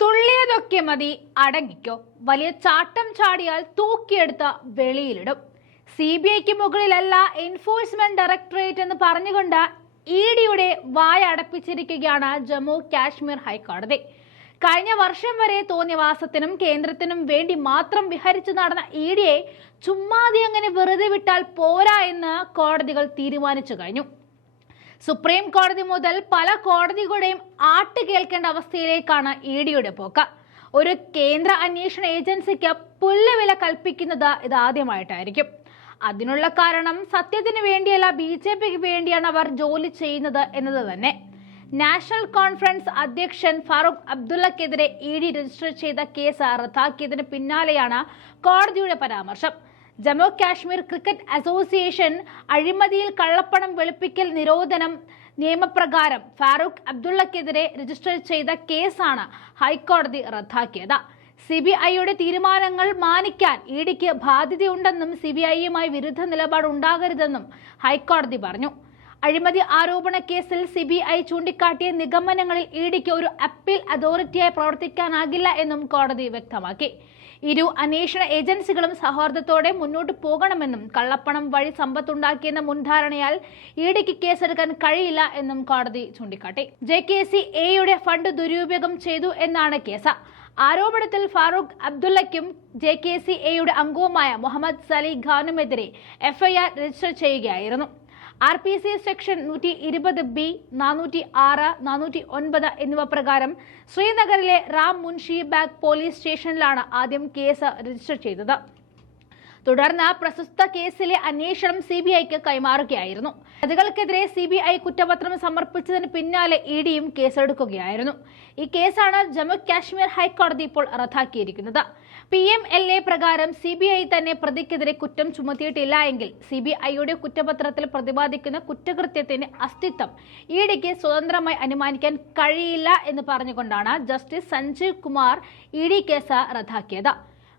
തുള്ളിയതൊക്കെ മതി അടങ്ങിക്കോ. വലിയ ചാട്ടം ചാടിയാൽ തൂക്കിയെടുത്ത വെളിയിലിടും. സി ബി ഐക്ക് മുകളിലല്ല എൻഫോഴ്സ്മെന്റ് ഡയറക്ടറേറ്റ് എന്ന് പറഞ്ഞുകൊണ്ട് ഇ ഡിയുടെ വായ അടപ്പിച്ചിരിക്കുകയാണ് ജമ്മു കാശ്മീർ ഹൈക്കോടതി. കഴിഞ്ഞ വർഷം വരെ തോന്നിയവാസത്തിനും കേന്ദ്രത്തിനും വേണ്ടി മാത്രം വിഹരിച്ചു നടന്ന ഇ ഡിയെ ചുമ്മാതെ അങ്ങനെ വെറുതെ വിട്ടാൽ പോരാ എന്ന് കോടതികൾ തീരുമാനിച്ചു കഴിഞ്ഞു. സുപ്രീം കോടതി മുതൽ പല കോടതികളുടെയും ആട്ട് കേൾക്കേണ്ട അവസ്ഥയിലേക്കാണ് ഇ ഡിയുടെ പോക്ക്. ഒരു കേന്ദ്ര അന്വേഷണ ഏജൻസിക്ക് പുല്ലുവില കൽപ്പിക്കുന്നത് ഇതാദ്യമായിട്ടായിരിക്കും അതിനുള്ള കാരണം സത്യത്തിന് വേണ്ടിയല്ല ബി ജെ പിക്ക് വേണ്ടിയാണ് അവർ ജോലി ചെയ്യുന്നത് എന്നത് തന്നെ. നാഷണൽ കോൺഫറൻസ് അധ്യക്ഷൻ ഫാറൂഖ് അബ്ദുള്ളക്കെതിരെ ഇ ഡി രജിസ്റ്റർ ചെയ്ത കേസ് റദ്ദാക്കിയതിന് പിന്നാലെയാണ് കോടതിയുടെ പരാമർശം. ജമ്മു കാശ്മീർ ക്രിക്കറ്റ് അസോസിയേഷൻ അഴിമതിയിൽ കള്ളപ്പണം വെളുപ്പിക്കൽ നിരോധനം നിയമപ്രകാരം ഫാറൂഖ് അബ്ദുള്ളക്കെതിരെ രജിസ്റ്റർ ചെയ്ത കേസാണ് ഹൈക്കോടതി റദ്ദാക്കിയത്. സി ബി ഐയുടെ തീരുമാനങ്ങൾ മാനിക്കാൻ ഇ ഡിക്ക് ബാധ്യതയുണ്ടെന്നും സി ബി ഐയുമായി വിരുദ്ധ നിലപാട് ഉണ്ടാകരുതെന്നും ഹൈക്കോടതി പറഞ്ഞു. അഴിമതി ആരോപണ കേസിൽ സി ബി ഐ ചൂണ്ടിക്കാട്ടിയ നിഗമനങ്ങളിൽ ഇ ഡിക്ക് ഒരു അപ്പീൽ അതോറിറ്റിയായി പ്രവർത്തിക്കാനാകില്ല എന്നും കോടതി വ്യക്തമാക്കി. ഇരു അന്വേഷണ ഏജൻസികളും സൗഹാർദ്ദത്തോടെ മുന്നോട്ട് പോകണമെന്നും കള്ളപ്പണം വഴി സമ്പത്തുണ്ടാക്കിയെന്ന മുൻധാരണയാൽ ഇ ഡിക്ക് കേസെടുക്കാൻ കഴിയില്ല എന്നും കോടതി ചൂണ്ടിക്കാട്ടി. ജെ കെ സി എയുടെ ഫണ്ട് ദുരുപയോഗം ചെയ്തു എന്നാണ് കേസ്. ആരോപണത്തിൽ ഫാറൂഖ് അബ്ദുള്ളയ്ക്കും ജെ കെ സി എയുടെ അംഗവുമായ മുഹമ്മദ് സലി ഖാനുമെതിരെ എഫ്ഐആർ രജിസ്റ്റർ ചെയ്യുകയായിരുന്നു. ആർ പി സി സെക്ഷൻ നൂറ്റി ഇരുപത് ബി നാനൂറ്റി ആറ് നാനൂറ്റി ഒൻപത് എന്നിവ പ്രകാരം ശ്രീനഗറിലെ റാം മുൻഷി ബാഗ് പോലീസ് സ്റ്റേഷനിലാണ് ആദ്യം കേസ് രജിസ്റ്റർ ചെയ്തത്. തുടർന്ന് പ്രസ്തുത കേസിലെ അന്വേഷണം സി ബി ഐക്ക് കൈമാറുകയായിരുന്നു. പ്രതികൾക്കെതിരെ സി ബി ഐ കുറ്റപത്രം സമർപ്പിച്ചതിന് പിന്നാലെ ഇ ഡിയും കേസെടുക്കുകയായിരുന്നു. ഈ കേസാണ് ജമ്മു കാശ്മീർ ഹൈക്കോടതി ഇപ്പോൾ റദ്ദാക്കിയിരിക്കുന്നത്. പി എം എൽ എ പ്രകാരം സി ബി ഐ തന്നെ പ്രതിക്കെതിരെ കുറ്റം ചുമത്തിയിട്ടില്ല എങ്കിൽ സി ബി ഐയുടെ കുറ്റപത്രത്തിൽ പ്രതിപാദിക്കുന്ന കുറ്റകൃത്യത്തിന്റെ അസ്തിത്വം ഇ ഡിക്ക് സ്വതന്ത്രമായി അനുമാനിക്കാൻ കഴിയില്ല എന്ന് പറഞ്ഞുകൊണ്ടാണ് justice Sanjeev Kumar E D case റദ്ദാക്കിയത്.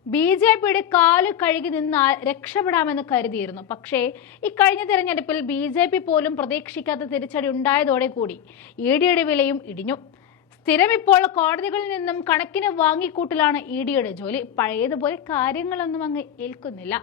ബി ജെ പിയുടെ കാൽ കഴുകി നിന്നാൽ രക്ഷപ്പെടാമെന്ന് കരുതിയിരുന്നു. പക്ഷേ ഇക്കഴിഞ്ഞ തിരഞ്ഞെടുപ്പിൽ ബി ജെ പി പോലും പ്രതീക്ഷിക്കാത്ത തിരിച്ചടി ഉണ്ടായതോടെ കൂടി ഇ ഡിയുടെ വിലയും ഇടിഞ്ഞു. സ്ഥിരം ഇപ്പോൾ കോടതികളിൽ നിന്നും കണക്കിന് വാങ്ങിക്കൂട്ടലാണ് ഇ ഡിയുടെ ജോലി. പഴയതുപോലെ കാര്യങ്ങളൊന്നും അങ്ങ് ഏൽക്കുന്നില്ല.